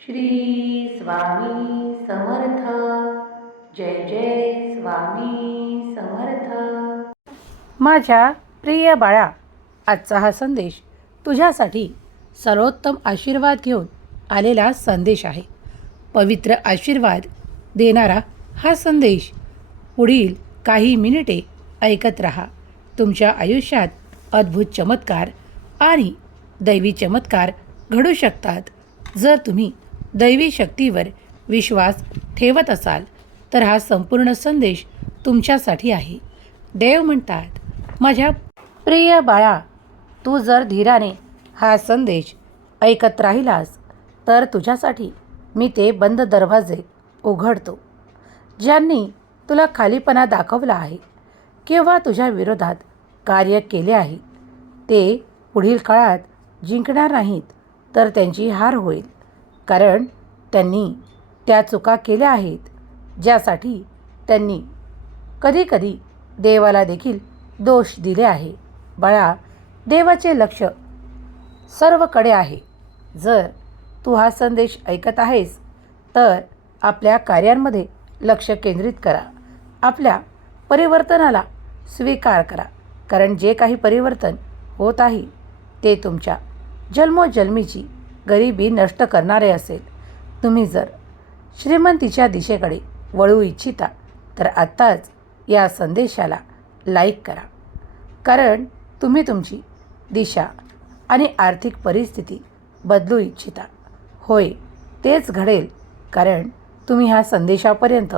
श्री स्वामी समर्थ. जय जय स्वामी समर्थ. माझ्या प्रिय बाळा आजचा हा संदेश तुझ्यासाठी सर्वोत्तम आशीर्वाद घेऊन आलेला संदेश आहे. पवित्र आशीर्वाद देणारा हा संदेश पुढील काही मिनिटे ऐकत रहा. तुमच्या आयुष्यात अद्भुत चमत्कार आणि दैवी चमत्कार घडू शकतात. जर तुम्ही दैवी शक्तीवर विश्वास ठेवत असाल तर हा संपूर्ण संदेश तुमच्यासाठी आहे. देव म्हणतात माझ्या प्रिय बाळा तू जर धीराने हा संदेश ऐकत राहिलास तर तुझ्यासाठी मी ते बंद दरवाजे उघडतो. ज्यांनी तुला खालीपणा दाखवला आहे किंवा तुझ्या विरोधात कार्य केले आहे ते पुढील काळात जिंकणार नाहीत तर त्यांची हार होईल. कारण त्यांनी त्या चुका केल्या आहेत ज्यासाठी त्यांनी कधीकधी देवाला देखील दोष दिले आहे. बाळा देवाचे लक्ष सर्वकडे आहे. जर तू हा संदेश ऐकत आहेस तर आपल्या कार्यांमध्ये लक्ष केंद्रित करा. आपल्या परिवर्तनाला स्वीकार करा. कारण जे काही परिवर्तन होत आहे ते तुमच्या जन्मोजन्मीची गरिबी नष्ट करणारे असेल. तुम्ही जर श्रीमंतीच्या दिशेकडे वळू इच्छिता तर आत्ताच या संदेशाला लाईक करा. कारण तुम्ही तुमची दिशा आणि आर्थिक परिस्थिती बदलू इच्छिता. होय तेच घडेल. कारण तुम्ही ह्या संदेशापर्यंत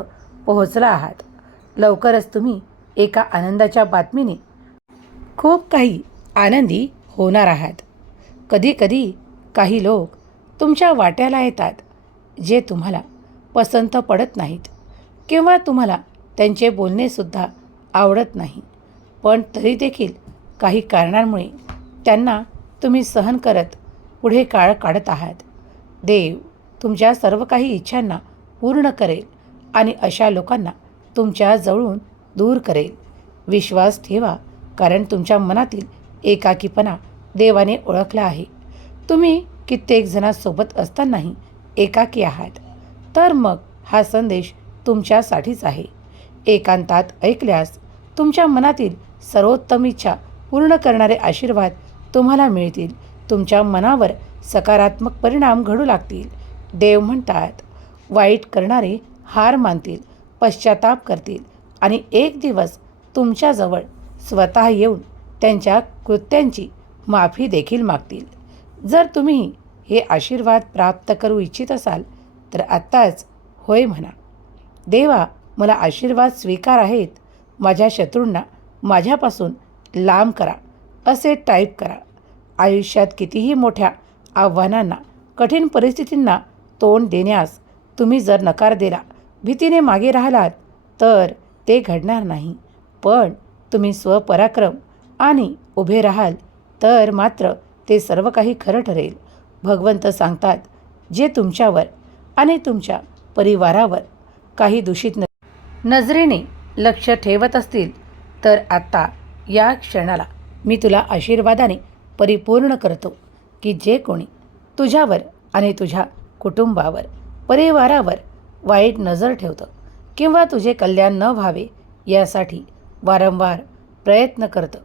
पोहोचला आहात. लवकरच तुम्ही एका आनंदाच्या बातमीने खूप काही आनंदी होणार आहात. कधीकधी काही लोक तुमच्या वाट्याला येतात जे तुम्हाला पसंत पडत नाहीत किंवा तुम्हाला त्यांचे बोलणेसुद्धा आवडत नाही. पण तरी देखील काही कारणांमुळे त्यांना तुम्ही सहन करत पुढे काळ काढत आहात. देव तुमच्या सर्व काही इच्छांना पूर्ण करेल आणि अशा लोकांना तुमच्या जवळून दूर करेल. विश्वास ठेवा कारण तुमच्या मनातील एकाकीपणा देवाने ओळखला आहे. तुम्ही कित्येक जणांसोबत असतानाही एकाकी आहात. तर मग हा संदेश तुमच्यासाठीच आहे. एकांतात ऐकल्यास तुमच्या मनातील सर्वोत्तम इच्छा पूर्ण करणारे आशीर्वाद तुम्हाला मिळतील. तुमच्या मनावर सकारात्मक परिणाम घडू लागतील. देव म्हणतात वाईट करणारे हार मानतील पश्चाताप करतील आणि एक दिवस तुमच्याजवळ स्वतः येऊन त्यांच्या कृत्यांची माफी देखील मागतील. जर तुम्ही हे आशीर्वाद प्राप्त करू इच्छित असाल तर आत्ताच होय म्हणा. देवा मला आशीर्वाद स्वीकार आहेत. माझ्या शत्रूंना माझ्यापासून लांब करा असे टाईप करा. आयुष्यात कितीही मोठ्या आव्हानांना कठीण परिस्थितींना तोंड देण्यास तुम्ही जर नकार दिला भीतीने मागे राहिलात तर ते घडणार नाही. पण तुम्ही स्वपराक्रम आणि उभे राहाल तर मात्र ते सर्व काही खरं ठरेल. भगवंत सांगतात जे तुमच्यावर आणि तुमच्या परिवारावर काही दूषित न नजरेने लक्ष ठेवत असतील तर आत्ता या क्षणाला मी तुला आशीर्वादाने परिपूर्ण करतो की जे कोणी तुझ्यावर आणि तुझ्या कुटुंबावर परिवारावर वाईट नजर ठेवतं किंवा तुझे कल्याण न व्हावे यासाठी वारंवार प्रयत्न करतं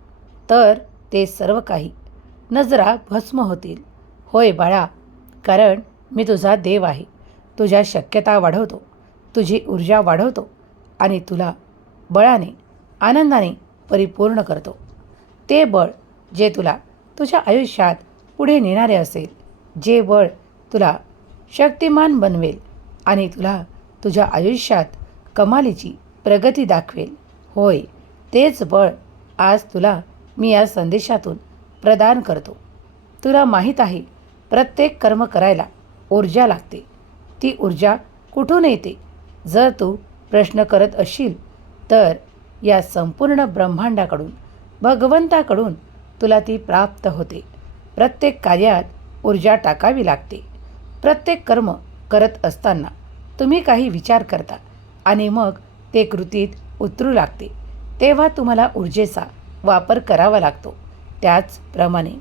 तर ते सर्व काही नजरा भस्म होतील. होय बाळा कारण मी तुझा देव आहे. तुझ्या शक्यता वाढवतो. तुझी ऊर्जा वाढवतो आणि तुला बळाने आनंदाने परिपूर्ण करतो. ते बळ जे तुला तुझ्या आयुष्यात पुढे नेणारे असेल जे बळ तुला शक्तिमान बनवेल आणि तुला तुझ्या आयुष्यात कमालीची प्रगती दाखवेल. होय तेच बळ आज तुला मी या संदेशातून प्रदान करतो. तुला माहीत आहे प्रत्येक कर्म करायला ऊर्जा लागते. ती ऊर्जा कुठून येते? जर तू प्रश्न करत असशील तर या संपूर्ण ब्रह्मांडाकडून भगवंताकडून तुला ती प्राप्त होते. प्रत्येक कार्यात ऊर्जा टाकावी लागते. प्रत्येक कर्म करत असताना तुम्ही काही विचार करता आणि मग ते कृतीत उतरू लागते. तेव्हा तुम्हाला ऊर्जेचा वापर करावा लागतो. त्याचप्रमाणे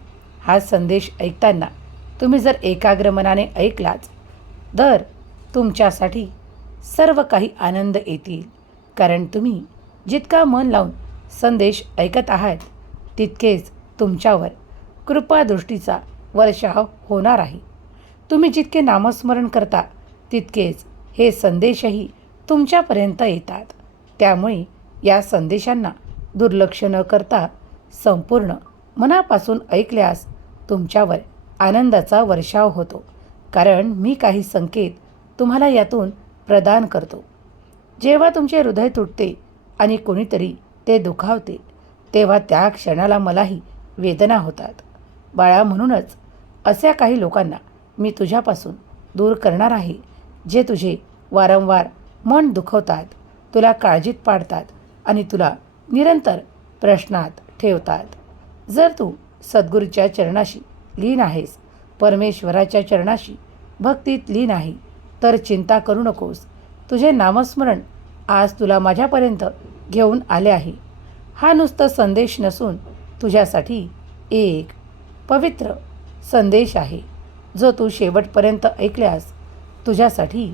हा संदेश ऐकताना तुम्ही जर एकाग्र मनाने ऐकलाच तर तुमच्यासाठी सर्व काही आनंद येतील. कारण तुम्ही जितका मन लावून संदेश ऐकत आहात तितकेच तुमच्यावर कृपादृष्टीचा वर्षाव होणार आहे. तुम्ही जितके नामस्मरण करता तितकेच हे संदेशही तुमच्यापर्यंत येतात. त्यामुळे या संदेशांना दुर्लक्ष न करता संपूर्ण मनापासून ऐकल्यास तुमच्यावर आनंदाचा वर्षाव होतो. कारण मी काही संकेत तुम्हाला यातून प्रदान करतो. जेव्हा तुमचे हृदय तुटते आणि कोणीतरी ते दुखावते तेव्हा त्या क्षणाला मलाही वेदना होतात. बाळा म्हणूनच अशा काही लोकांना मी तुझ्यापासून दूर करणार आहे जे तुझे वारंवार मन दुखवतात तुला काळजीत पाडतात आणि तुला निरंतर प्रश्नात ठेवतात. जर तू सद्गुरूच्या चरणाशी लीन आहेस परमेश्वराच्या चरणाशी भक्तीत लीन आहे तर चिंता करू नकोस. तुझे नामस्मरण आज तुला माझ्यापर्यंत घेऊन आले आहे. हा नुसतं संदेश नसून तुझ्यासाठी एक पवित्र संदेश आहे. जो तू शेवटपर्यंत ऐकल्यास तुझ्यासाठी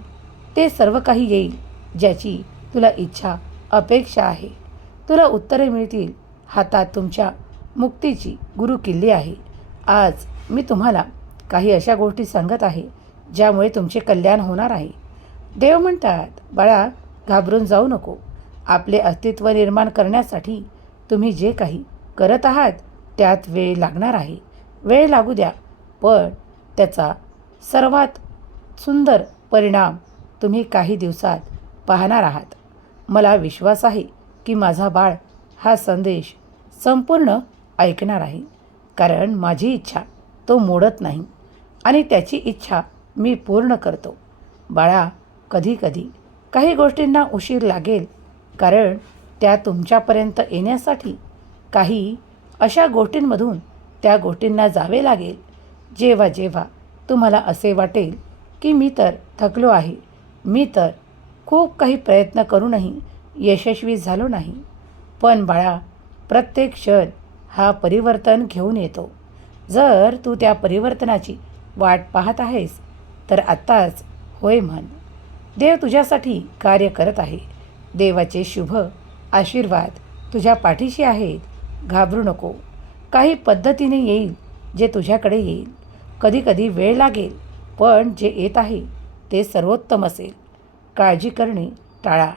ते सर्व काही येईल ज्याची तुला इच्छा अपेक्षा आहे. तुला उत्तरे मिळतील हातात तुमच्या मुक्तीची गुरु किल्ली आहे. आज मी तुम्हाला काही अशा गोष्टी सांगत आहे ज्यामुळे तुमचे कल्याण होणार आहे. देव म्हणतात बाळा घाबरून जाऊ नको. आपले अस्तित्व निर्माण करण्यासाठी तुम्ही जे काही करत आहात त्यात वेळ लागणार आहे. वेळ लागू द्या पण त्याचा सर्वात सुंदर परिणाम तुम्ही काही दिवसात पाहणार आहात. मला विश्वास आहे की माझा बाळ हा संदेश संपूर्ण ऐकणार आहे. कारण माझी इच्छा तो मोडत नाही आणि त्याची इच्छा मी पूर्ण करतो. बाळा कधीकधी काही गोष्टींना उशीर लागेल. कारण त्या तुमच्यापर्यंत येण्यासाठी काही अशा गोष्टींमधून त्या गोष्टींना जावे लागेल. जेव्हा जेव्हा तुम्हाला असे वाटेल की मी तर थकलो आहे मी तर खूप काही प्रयत्न करूनही यशस्वी झालो नाही. पण बाळा प्रत्येक क्षण हा परिवर्तन घेऊन येतो. जर तू त्या परिवर्तनाची वाट पाहत आहेस तर आत्ताच होय म्हण. देव तुझ्यासाठी कार्य करत आहे. देवाचे शुभ आशीर्वाद तुझ्या पाठीशी आहेत. घाबरू नको. काही पद्धतीने येईल जे तुझ्याकडे येईल. कधीकधी वेळ लागेल पण जे येत आहे ते सर्वोत्तम असेल. काळजी करणे टाळा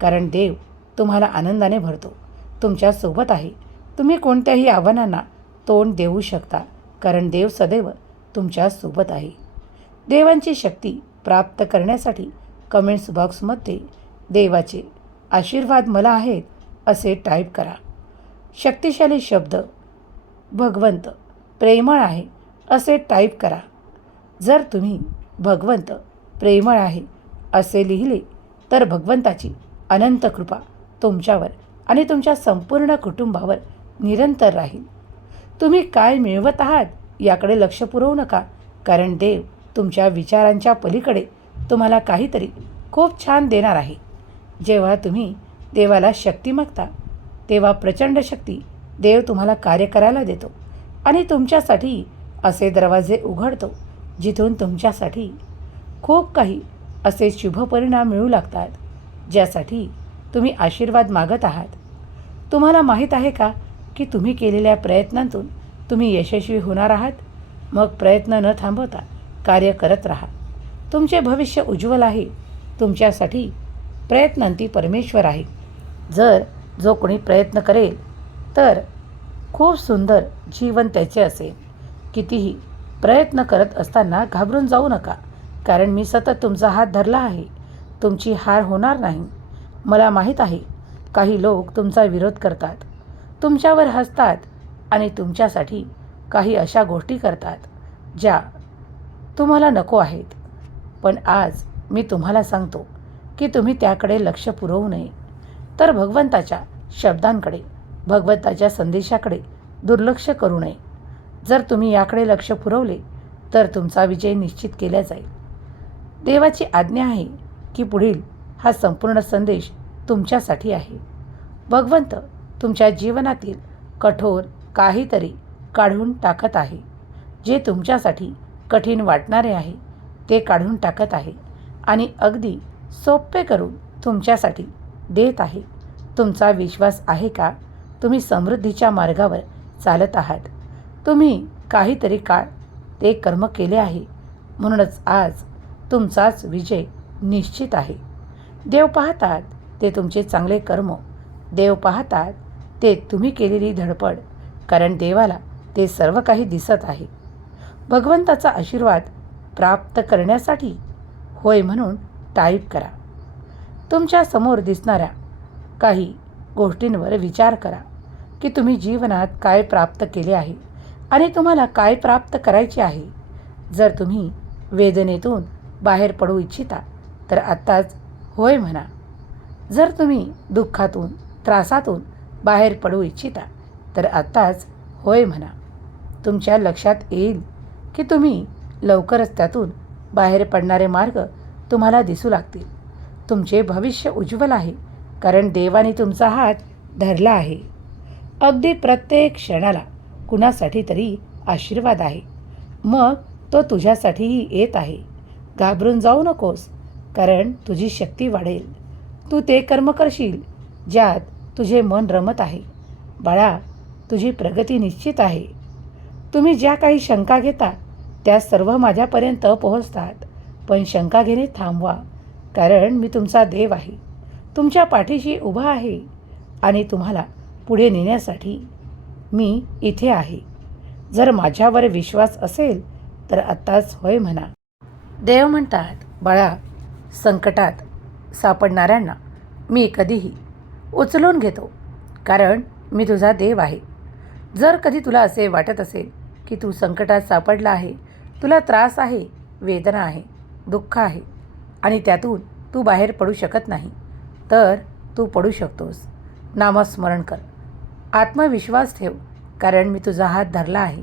कारण देव तुम्हाला आनंदाने भरतो. तुमच्यासोबत आहे. तुम्ही कोणत्याही आव्हानांना तोंड देऊ शकता कारण देव सदैव तुमच्यासोबत आहे. देवांची शक्ती प्राप्त करण्यासाठी कमेंट्स बॉक्समध्ये देवाचे आशीर्वाद मला आहेत असे टाईप करा. शक्तिशाली शब्द भगवंत प्रेमळ आहे असे टाईप करा. जर तुम्ही भगवंत प्रेमळ आहे असे लिहिले तर भगवंताची अनंत कृपा तुमच्यावर आणि तुमच्या संपूर्ण कुटुंबावर निरंतर राहील. तुम्ही काय मिळवत आहात याकडे लक्ष पुरवू नका कारण देव तुमच्या विचारांच्या पलीकडे तुम्हाला काहीतरी खूप छान देणार आहे. जेव्हा तुम्ही देवाला शक्ती मागता तेव्हा प्रचंड शक्ती देव तुम्हाला कार्य करायला देतो आणि तुमच्यासाठी असे दरवाजे उघडतो जिथून तुमच्यासाठी खूप काही असे शुभ परिणाम मिळू लागतात ज्यासाठी तुम्ही आशीर्वाद मागत आहात. तुम्हाला माहीत आहे का की तुम्ही केलेल्या प्रयत्नांतून तुम्ही यशस्वी होणार आहात. मग प्रयत्न न थांबवता कार्य करत राहा. तुमचे भविष्य उज्ज्वल आहे. तुमच्यासाठी प्रयत्नांती परमेश्वर आहे. जर जो कोणी प्रयत्न करेल तर खूप सुंदर जीवन त्याचे असेल. कितीही प्रयत्न करत असताना घाबरून जाऊ नका कारण मी सतत तुमचा हात धरला आहे. तुमची हार होणार नाही. मला माहीत आहे काही लोक तुमचा विरोध करतात. तुमच्यावर हसतात आणि तुमच्यासाठी काही अशा गोष्टी करतात ज्या तुम्हाला नको आहेत. पण आज मी तुम्हाला सांगतो की तुम्ही त्याकडे लक्ष पुरवू नये. तर भगवंताच्या शब्दांकडे भगवंताच्या संदेशाकडे दुर्लक्ष करू नये. जर तुम्ही याकडे लक्ष पुरवले तर तुमचा विजय निश्चित केला जाईल. देवाची आज्ञा आहे की पुढील हा संपूर्ण संदेश तुमच्यासाठी आहे. भगवंत तुमच्या जीवनातील कठोर काहीतरी काढून टाकत आहे. जे तुमच्यासाठी कठीण वाटणारे आहे ते काढून टाकत आहे आणि अगदी सोपे करून तुमच्यासाठी देत आहे. तुमचा विश्वास आहे का? तुम्ही समृद्धीच्या मार्गावर चालत आहात. तुम्ही काहीतरी काळ ते कर्म केले आहे. म्हणूनच आज तुमचाच विजय निश्चित आहे. देव पाहतात ते तुमचे चांगले कर्म. देव पाहतात ते तुम्ही केलेली धडपड कारण देवाला ते सर्व काही दिसत आहे. भगवंताचा आशीर्वाद प्राप्त करण्यासाठी होय म्हणून टाईप करा. तुमच्यासमोर दिसणाऱ्या काही गोष्टींवर विचार करा की तुम्ही जीवनात काय प्राप्त केले आहे आणि तुम्हाला काय प्राप्त करायचे आहे. जर तुम्ही वेदनेतून बाहेर पडू इच्छिता तर आत्ताच होय म्हणा. जर तुम्ही दुःखातून त्रासातून बाहेर पडू इच्छिता. तर आत्ताच होय म्हणा. तुमच्या लक्षात येईल की तुम्ही लवकरच त्यातून बाहेर पडणारे मार्ग तुम्हाला दिसू लागतील. तुमचे भविष्य उज्ज्वल आहे कारण देवाने तुमचा हात धरला आहे. अगदी प्रत्येक क्षणाला कुणासाठी तरी आशीर्वाद आहे. मग तो तुझ्यासाठीही येत आहे. घाबरून जाऊ नकोस कारण तुझी शक्ती वाढेल. तू ते कर्म करशील ज्यात तुझे मन रमत आहे. बाळा तुझी प्रगती निश्चित आहे. तुम्ही ज्या काही शंका घेता त्या सर्व माझ्यापर्यंत पोहोचतात. पण शंका घेणे थांबवा कारण मी तुमचा देव आहे. तुमच्या पाठीशी उभा आहे आणि तुम्हाला पुढे नेण्यासाठी मी इथे आहे. जर माझ्यावर विश्वास असेल तर आत्ताच होय म्हणा. देव म्हणतात बाळा संकटात सापडणाऱ्यांना मी कधीही उचलून घेतो. कारण मी तुझा देव आहे. जर कधी तुला असे वाटत असेल की तू संकटात सापडला आहे तुला त्रास आहे वेदना आहे दुःख आहे आणि त्यातून तू बाहेर पडू शकत नाही तर तू पडू शकतोस. नामस्मरण कर. आत्मविश्वास ठेव कारण मी तुझा हात धरला आहे.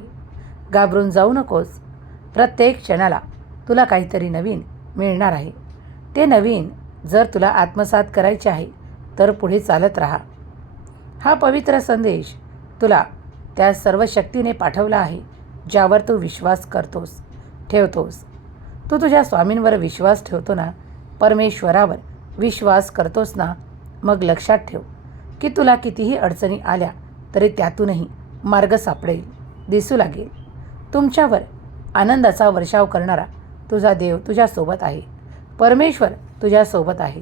घाबरून जाऊ नकोस. प्रत्येक क्षणाला तुला काहीतरी नवीन मिळणार आहे. ते नवीन जर तुला आत्मसात करायचे आहे तर पुढे चालत राहा. हा पवित्र संदेश तुला त्या सर्व शक्तीने पाठवला आहे ज्यावर तू विश्वास करतोस ठेवतोस. तू तुझ्या स्वामींवर विश्वास ठेवतो ना परमेश्वरावर विश्वास करतोस ना मग लक्षात ठेव की तुला कितीही अडचणी आल्या तरी त्यातूनही मार्ग सापडेल दिसू लागेल. तुमच्यावर आनंदाचा वर्षाव करणारा तुझा देव तुझ्यासोबत आहे. परमेश्वर तुझ्यासोबत आहे.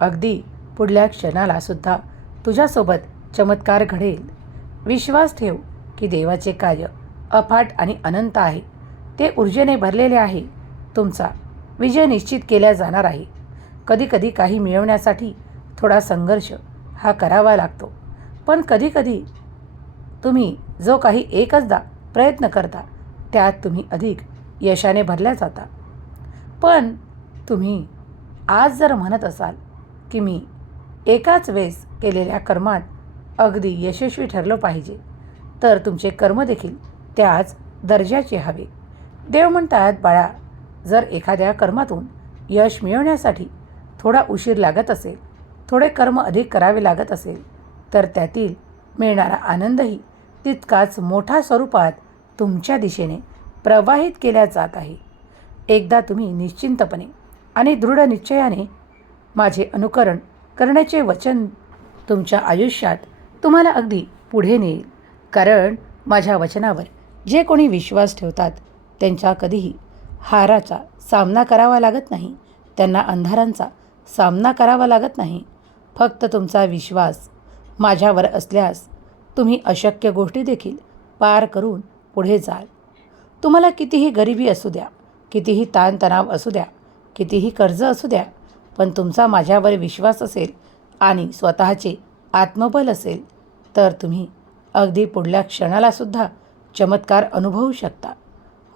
अगदी पुढल्या क्षणाला सुद्धा तुझ्यासोबत चमत्कार घडेल. विश्वास ठेव की देवाचे कार्य अफाट आणि अनंत आहे. ते ऊर्जेने भरलेले आहे. तुमचा विजय निश्चित केला जाणार आहे. कधीकधी काही मिळवण्यासाठी थोडा संघर्ष हा करावा लागतो. पण कधीकधी तुम्ही जो काही एकचदा प्रयत्न करता त्यात तुम्ही अधिक यशाने भरल्या जाता. पण तुम्ही आज जर म्हणत असाल की मी एकाच वेळेस केलेल्या कर्मात अगदी यशस्वी ठरलं पाहिजे. तर तुमचे कर्म देखील त्याच दर्जाचे हवे. देव म्हणतात बाळा जर एखाद्या कर्मातून यश मिळवण्यासाठी थोडा उशीर लागत असेल थोडे कर्म अधिक करावे लागत असेल तर त्यातील मिळणारा आनंदही तितकाच मोठ्या स्वरूपात तुमच्या दिशेने प्रवाहित केल्या जात आहे. एकदा तुम्ही निश्चिंतपणे आणि दृढ निश्चयाने माझे अनुकरण करण्याचे वचन तुमच्या आयुष्यात तुम्हाला अगदी पुढे नेईल. कारण माझ्या वचनावर जे कोणी विश्वास ठेवतात त्यांच्या कधीही हाराचा सामना करावा लागत नाही. त्यांना अंधारांचा सामना करावा लागत नाही. फक्त तुमचा विश्वास माझ्यावर असल्यास तुम्ही अशक्य गोष्टी देखील पार करून पुढे जाल. तुम्हाला कितीही गरिबी असू द्या कितीही ताणतणाव असू द्या कितीही कर्ज असू द्या पण तुमचा माझ्यावर विश्वास असेल आणि स्वतःचे आत्मबल असेल तर तुम्ही अगदी पुढल्या क्षणालासुद्धा चमत्कार अनुभवू शकता.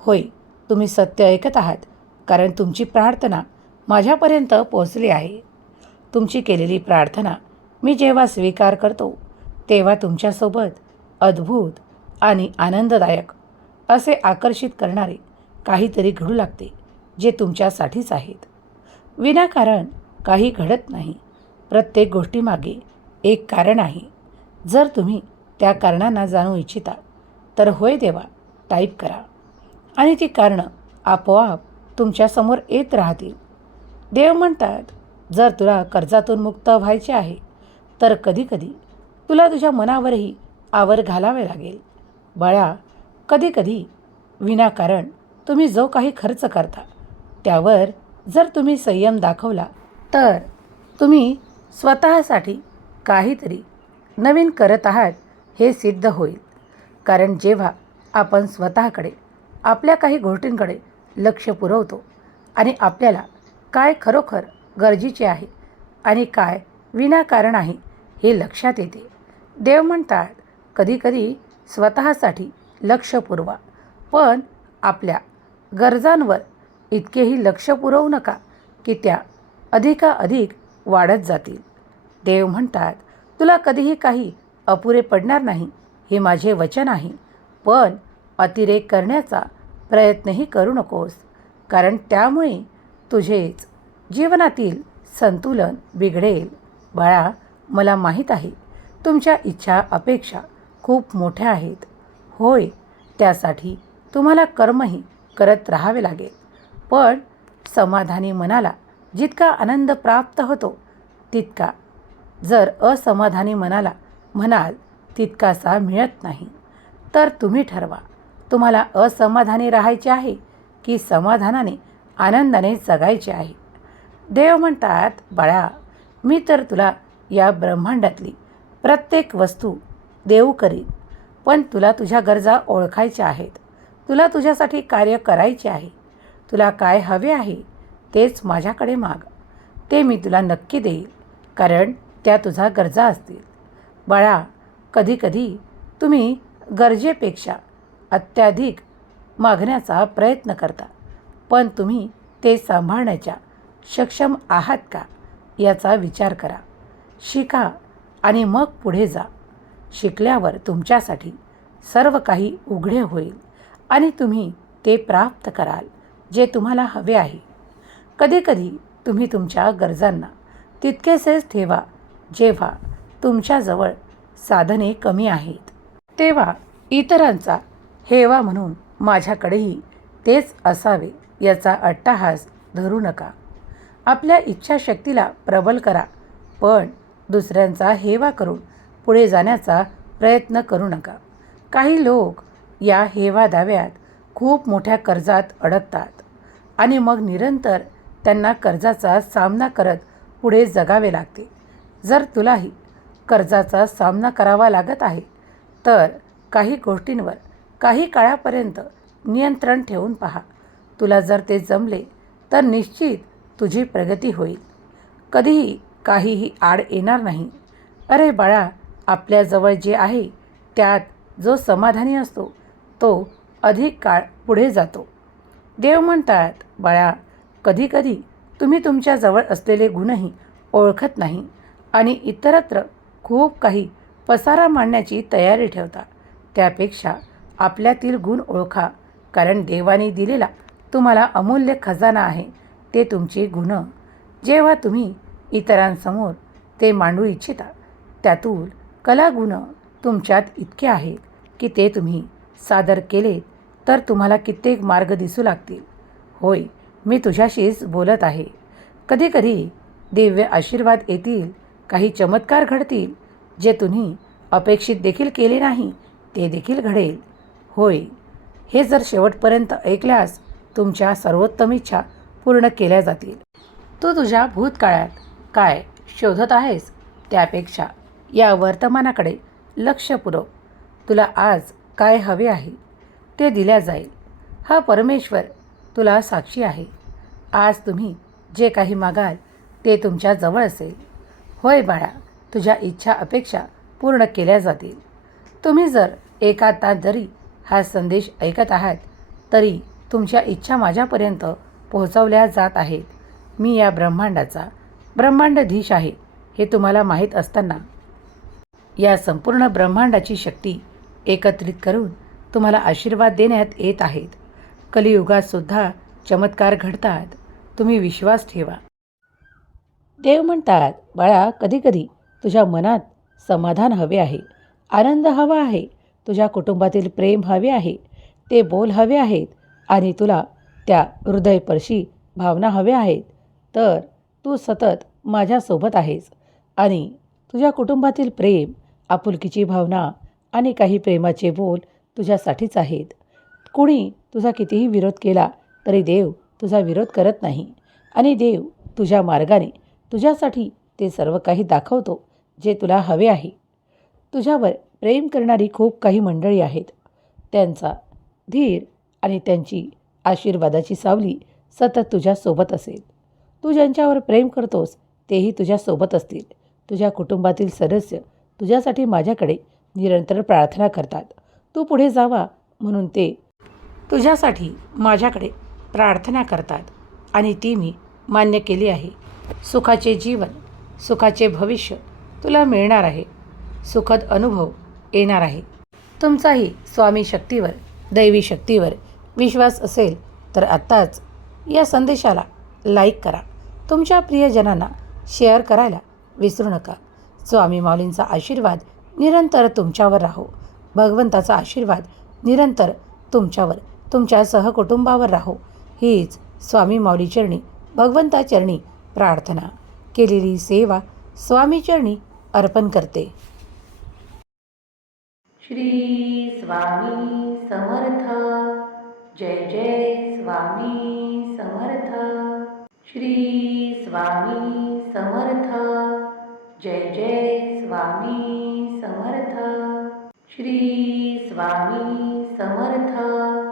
होय तुम्ही सत्य ऐकत आहात कारण तुमची प्रार्थना माझ्यापर्यंत पोहोचली आहे. तुमची केलेली प्रार्थना मी जेव्हा स्वीकार करतो तेव्हा तुमच्यासोबत अद्भुत आणि आनंददायक असे आकर्षित करणारे काहीतरी घडू लागते जे तुमच्यासाठीच आहेत. विनाकारण काही घडत नाही. प्रत्येक गोष्टीमागे एक कारण आहे. जर तुम्ही त्या कारणांना जाणू इच्छिता तर होय देवा टाईप करा. आणि ती कारणं आपोआप तुमच्यासमोर येत राहतील. देव म्हणतात जर तुला कर्जातून मुक्त व्हायचे आहे तर कधीकधी तुला तुझ्या मनावरही आवर घालावे लागेल. बाळा कधीकधी विनाकारण तुम्ही जो काही खर्च करता त्यावर जर तुम्ही संयम दाखवला तर तुम्ही स्वतःसाठी काहीतरी नवीन करत आहात हे सिद्ध होईल. कारण जेव्हा आपण स्वतःकडे आपल्या काही गोष्टींकडे लक्ष पुरवतो आणि आपल्याला काय खरोखर गरजेचे आहे आणि काय विनाकारण आहे हे लक्षात येते देव म्हणतात कधीकधी स्वतःसाठी लक्ष पुरवा. पण आपल्या गरजांवर इतकेही लक्ष पुरवू नका की त्या अधिकाधिक वाढत जातील. देव म्हणतात तुला कधीही काही अपुरे पडणार नाही हे माझे वचन आहे. पण अतिरेक करण्याचा प्रयत्नही करू नकोस कारण त्यामुळे तुझेच जीवनातील संतुलन बिघडेल. बाळा मला माहीत आहे तुमच्या इच्छा अपेक्षा खूप मोठ्या आहेत. होय त्यासाठी तुम्हाला कर्मही करत राहावे लागेल. पण समाधानी मनाला जितका आनंद प्राप्त होतो तितका. जर असमाधानी मनाला म्हणाल तितकासा मिळत नाही. तर तुम्ही ठरवा तुम्हाला असमाधानी राहायचे आहे की समाधानाने आनंदाने जगायचे आहे? देव म्हणतात बाळा मी तर तुला या ब्रह्मांडातली प्रत्येक वस्तू देऊ करीन पण तुला तुझ्या गरजा ओळखायच्या आहेत. तुला तुझ्यासाठी कार्य करायचे आहे. तुला काय हवे आहे तेच माझ्याकडे माग. ते मी तुला नक्की देईल कारण त्या तुझा गरजा असतील. बाळा कधीकधी तुम्ही गरजेपेक्षा अत्याधिक मागण्याचा प्रयत्न करता पण तुम्ही ते सांभाळण्याच्या सक्षम आहात का याचा विचार करा. शिका आणि मग पुढे जा. शिकल्यावर तुमच्यासाठी सर्व काही उघडे होईल आणि तुम्ही ते प्राप्त कराल. जे तुम्हाला हवे आहे. कधीकधी तुम्ही तुमच्या गरजांना तितकेसेच ठेवा जेव्हा तुमच्याजवळ साधने कमी आहेत. तेव्हा इतरांचा हेवा म्हणून माझ्याकडेही तेच असावे याचा अट्टाहास धरू नका. आपल्या इच्छाशक्तीला प्रबल करा पण दुसऱ्यांचा हेवा करून पुढे जाण्याचा प्रयत्न करू नका. काही लोक या हेवा दाव्यात खूप मोठ्या कर्जात अडकतात. आणि मग निरंतर त्यांना कर्जाचा सामना करत पुढे जगावे लागते. जर तुलाही कर्जाचा सामना करावा लागत आहे तर काही गोष्टींवर काही काळापर्यंत नियंत्रण ठेवून पहा. तुला जर ते जमले तर निश्चित तुझी प्रगती होईल. कधीही काहीही आड येणार नाही. अरे बाळा आपल्याजवळ जे आहे त्यात जो समाधानी असतो तो अधिक काळ पुढे जातो. देव म्हणतात बाळा कधीकधी तुम्ही तुमच्याजवळ असलेले गुणही ओळखत नाही आणि इतरत्र खूप काही पसारा मांडण्याची तयारी ठेवता. त्यापेक्षा आपल्यातील गुण ओळखा कारण देवाने दिलेला तुम्हाला अमूल्य खजाना आहे. ते तुमची गुण. जेव्हा तुम्ही इतरांसमोर ते मांडू इच्छिता त्यातून कलागुण तुमच्यात इतके आहेत की ते तुम्ही सादर केले तर तुम्हाला कित्येक मार्ग दिसू लागतील. होय मी तुझ्याशीच बोलत आहे. कधीकधी दिव्य आशीर्वाद येतील काही चमत्कार घडतील जे तुम्ही अपेक्षित देखील केले नाही ते देखील घडेल. होय हे जर शेवटपर्यंत ऐकल्यास तुमच्या सर्वोत्तम इच्छा पूर्ण केल्या जातील. तू तुझ्या भूतकाळात काय शोधत आहेस? त्यापेक्षा या वर्तमानाकडे लक्ष पुरव. तुला आज काय हवे आहे ते दिल्या जाईल. हा परमेश्वर तुला साक्षी आहे. आज तुम्ही जे काही मागाल ते तुमच्या जवळ असेल. होय बाळा तुझ्या इच्छा अपेक्षा पूर्ण केल्या जातील. तुम्ही जर एका तास जरी हा संदेश ऐकत आहात तरी तुमच्या इच्छा माझ्यापर्यंत पोहोचवल्या जात आहेत. मी या ब्रह्मांडाचा ब्रह्मांडधीश आहे हे तुम्हाला माहीत असताना. या संपूर्ण ब्रह्मांडाची शक्ती एकत्रित करून तुम्हाला आशीर्वाद देण्यात येत आहेत. कलियुगातसुद्धा चमत्कार घडतात. तुम्ही विश्वास ठेवा. देव म्हणतात बाळा कधीकधी तुझ्या मनात समाधान हवे आहे. आनंद हवा आहे. तुझ्या कुटुंबातील प्रेम हवे आहे. ते बोल हवे आहेत आणि तुला त्या हृदयपर्शी भावना हव्या आहेत. तर तू सतत माझ्यासोबत आहेस आणि तुझ्या कुटुंबातील प्रेम आपुलकीची भावना आणि काही प्रेमाचे बोल तुझ्यासाठीच आहेत. कुणी तुझा कितीही विरोध केला तरी देव तुझा विरोध करत नाही. आणि देव तुझ्या मार्गाने तुझ्यासाठी ते सर्व काही दाखवतो जे तुला हवे आहे. तुझ्यावर प्रेम करणारी खूप काही मंडळी आहेत. त्यांचा धीर आणि त्यांची आशीर्वादाची सावली सतत तुझ्यासोबत असेल. तू ज्यांच्यावर प्रेम करतोस तेही तुझ्यासोबत असतील. तुझ्या कुटुंबातील सदस्य तुझ्यासाठी माझ्याकडे निरंतर प्रार्थना करतात. तू पुढे जावा म्हणून ते तुझ्यासाठी माझ्याकडे प्रार्थना करतात आणि ती मी मान्य केली आहे. सुखाचे जीवन सुखाचे भविष्य तुला मिळणार आहे. सुखद अनुभव येणार आहे. तुमचाही स्वामी शक्तीवर दैवी शक्तीवर विश्वास असेल तर आत्ताच या संदेशाला लाईक करा. तुमच्या प्रियजनांना शेअर करायला विसरू नका. स्वामी माऊलींचा आशीर्वाद निरंतर तुमच्यावर राहो. भगवंताचा आशीर्वाद निरंतर तुमच्यावर तुमच्या सहकुटुंबावर राहो. हीच स्वामी माऊलीचरणी भगवंताचरणी प्रार्थना. केलेली सेवा स्वामीचरणी अर्पण करते. श्री स्वामी समर्थ. जय जय स्वामी समर्थ. श्री स्वामी समर्थ. जय जय स्वामी समर्थ. श्री स्वामी समर्थ.